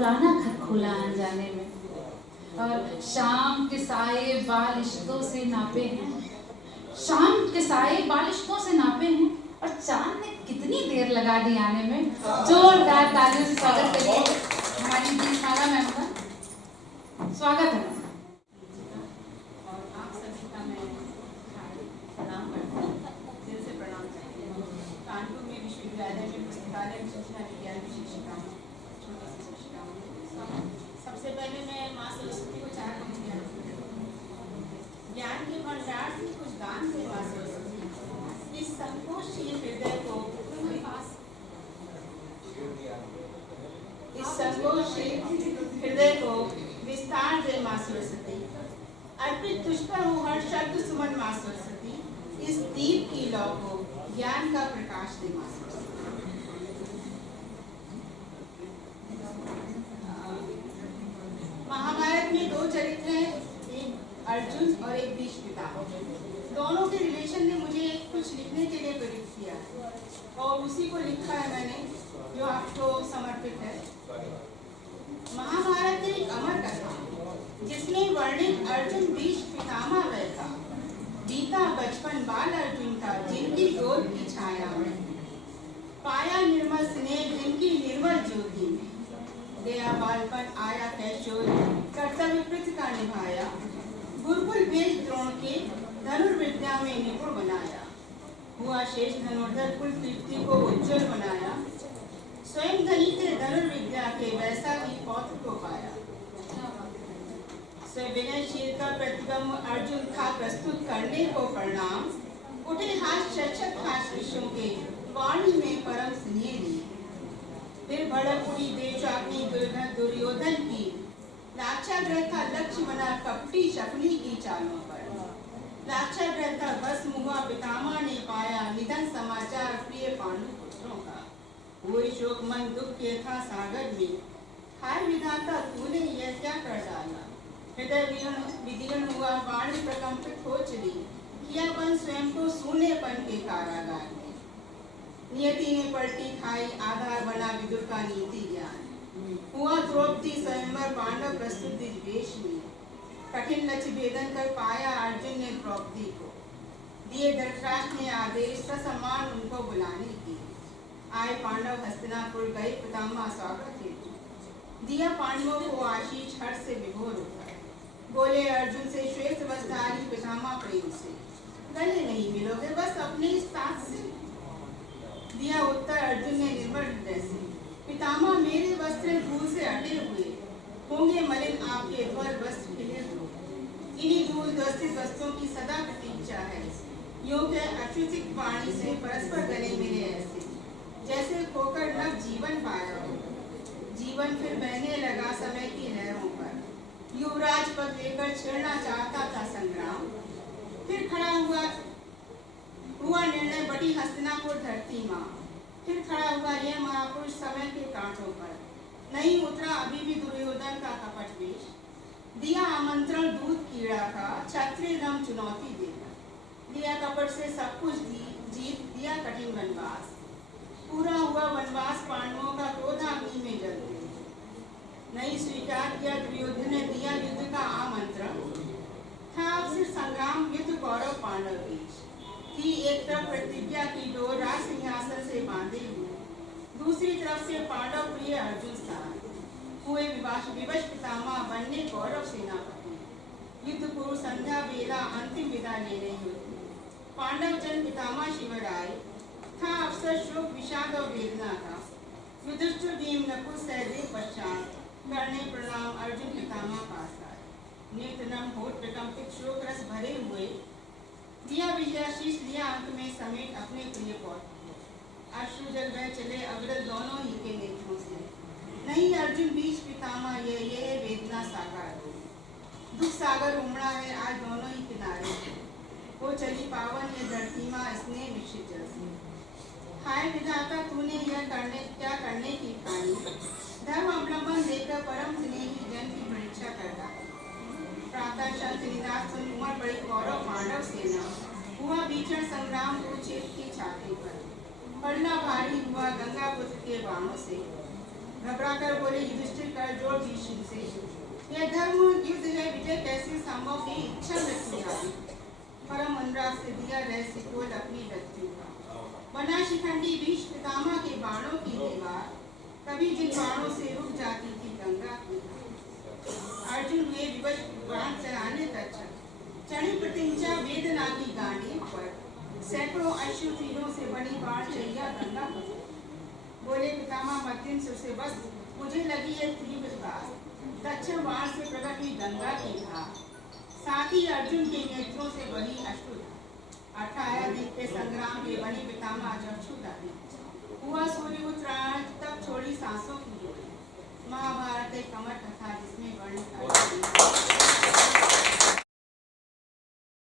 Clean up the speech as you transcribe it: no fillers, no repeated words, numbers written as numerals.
पुराना खत खोला अनजाने में, और शाम के साए बालिशों से नापे हैं, शाम के साए बालिशों से नापे हैं, और चांद ने कितनी देर लगा दी आने में। जोरदार तालियों से स्वागत करिए हमारी दीपमाला मैम का। स्वागत है। और आप सभी का मैं प्रणाम करती हूँ, दिल से प्रणाम करती हूँ। कानपुर में विश्वविद्यालय में पुस्तकालय सूचना विज्ञान की शिक्षिका हूँ, छोटी सी शिक्षिका हूँ। सबसे पहले मैं माँ सरस्वती को चार पंक्तियाँ ज्ञान के भंडार से कुछ दान दे माँ सरस्वती, इस संकोचशील हृदय को विस्तार दे माँ सरस्वती। अर्पित तुझ पर हो हर शब्द सुमन माँ सरस्वती, इस दीप की लौ को ज्ञान का प्रकाश दे माँ सरस्वती। महाभारत में दो चरित्र हैं, एक अर्जुन और एक भीष्म पितामह। दोनों के रिलेशन ने मुझे कुछ लिखने के लिए प्रेरित किया और उसी को लिखा है मैंने, जो आपको समर्पित है। महाभारत एक अमर कथा जिसमें वर्णित अर्जुन भीष्म पितामह वह था। बीता बचपन बाल अर्जुन का जिनकी गोद की छाया में, पाया निर्मल स्नेह जिनकी निर्मल ज्योति में, गया बालपन आया कैशोर कर्तव्य प्रति का निभाया, गुरुकुल भेज द्रोण के धनुर्विद्या में निपुण बनाया, हुआ शेष धनुर्धर कुल कीर्ति को उज्जवल बनाया, स्वयं धनी थे धनुर्विद्या के वैसा ही पौत्र को पाया। विनयशील का प्रतिबंब अर्जुन था प्रस्तुत करने को प्रणाम, उठे हाथ शक्षक हाथ ऋषियों के वाणी में परम स्नेह दी। फिर भड़क उड़ी देवचाग्नि दुर्योधन की, लाक्षाग्रह था लक्ष्य बना कपटी शकुनी की चालों पर। लाक्षाग्रह था भस्म हुआ पितामह ने पाया, निधन समाचार प्रिय पांडु पुत्रों का। कोई शोक मन दुख के था सागर में, हाय विधाता तूने यह क्या कर डाला। हृदय विदीर्ण हुआ वाणी प्रकंपित हो चली, किया बन स्वयं को सूनेपन के कारागार में। नियति ने पलटी खाई आधार बना विदुर का नीति ज्ञान, हुआ द्रौपदी स्वयंवर पांडव प्रस्तुत वेश में। कठिन लक्ष्य भेदन कर पाया अर्जुन ने द्रौपदी को, दिए धृतराष्ट्र ने आदेश ससम्मान उनको बुलाने की। आए पांडव हस्तिनापुर गए पितामह स्वागत हेतु, दिया पांडवों को आशीष हर्ष से विभोर होकर। बोले अर्जुन से श्वेत वस्त्रधारी पितामह प्रेम से, गले नहीं मिलोगे बस अपने इस तात से। दिया उत्तर अर्जुन ने निर्मल हृदय से, पितामह मेरे वस्त्र धूल से अटे हुए, होंगे मलिन आपके ध्वल वस्त्र खिले हुए। इन्हीं धूल ग्रसित वस्त्रों की सदा प्रतीक्षा है, योग्य अच्युतिक वाणी से परस्पर गले मिले ऐसे, जैसे खोकर नव जीवन पाया हो। जीवन फिर बहने लगा समय की लहरों पर, युवराज पद लेकर छेड़ना चाहता था संग्राम। फिर खड़ा हुआ निर्णय बड़ी हस्तिनापुर धरती माँ। फिर खड़ा हुआ यह महापुरुष समय के कांटों पर, नहीं उतरा अभी भी दुर्योधन का कपट वेश। दिया आमंत्रण दूत कीड़ा का, क्षत्रिय दम चुनौती देकर। दिया कपट से सब कुछ जीत दिया कठिन वनवास। पूरा हुआ वनवास पांडवों का क्रोधाग्नि में जलते, नहीं स्वीकार किया दुर्योधन ने दिया युद्ध का आमंत्रण। था फिर संग्राम युद्ध कौरव पांडव बीच, थी एक तरफ प्रतिज्ञा की डोर राज सिंहासन से बांधे हुए, दूसरी तरफ से पांडव प्रिय अर्जुन स्थान। हुए विवश पितामह बनने कौरव सेनापति, युद्ध पूर्व संध्या बेला अंतिम विदा लेने युद्ध। पांडव जन पितामह शिवराय, था अवसर शोक विषाद और वेदना का। युधिष्ठिर भीम नकुल सहदेव पश्चात, करने प्रणाम अर्जुन पितामह पास आए। नेत्र नम होठ प्रकंपित शोक रस भरे हुए, दिया विजयाशीष लिया अंत में समेट अपने प्रिय पौत्र। अश्रु जल बह चले अविरत दोनों ही के नेत्रों से, नहीं अर्जुन बीच पितामह ये वेदना साकार हो। दुख सागर उमड़ा है आज दोनों ही किनारे, वो चली पावन ये धरती माँ स्नेह मिश्रित जल से। हाय विधाता तूने यह क्या करने की ठानी, धर्म अवलंबन देकर परम स्नेही जन की परीक्षा करता। प्रातः शब्द निदास सुन उमड़ पड़ी कौरव पांडव सेना, हुआ भीषण संग्राम कुरुक्षेत्र की छाती पर। पड़ना भारी हुआ गंगा पुत्र के बाणों से, घबरा कर बोले युधिष्ठिर कर जोर भीष्म से, यह धर्म युद्ध है, विजय कैसे संभव है, इच्छा मृत्यु आदि। परम अनुराग से दिया रह सिकोल अपनी मृत्यु का, बना शिखंडी भीष्म पितामह के बाणों की दीवार, कभी जिन बाणों से रुक जाती थी गंगा की। अर्जुन हुए विवश बाण चलाने तक, चढ़ी प्रतिंचा वेदना की गांडी पर, सैकड़ों अश्रु तीरों से बनी बाण चैया गंगा पर। बोले पितामह मध्यम सुर से, बस मुझे लगी है तीव्र बात, दक्षिण बाण से प्रकट हुई गंगा की धार, साथ ही अर्जुन के नेत्रों से बही अश्रुधारा। 18 दिन के संग्राम के बनी पितामह चक्षुधारी, हुआ सूर्य उत्तरायण तब छोड़ी सांसों की, महाभारत एक कमर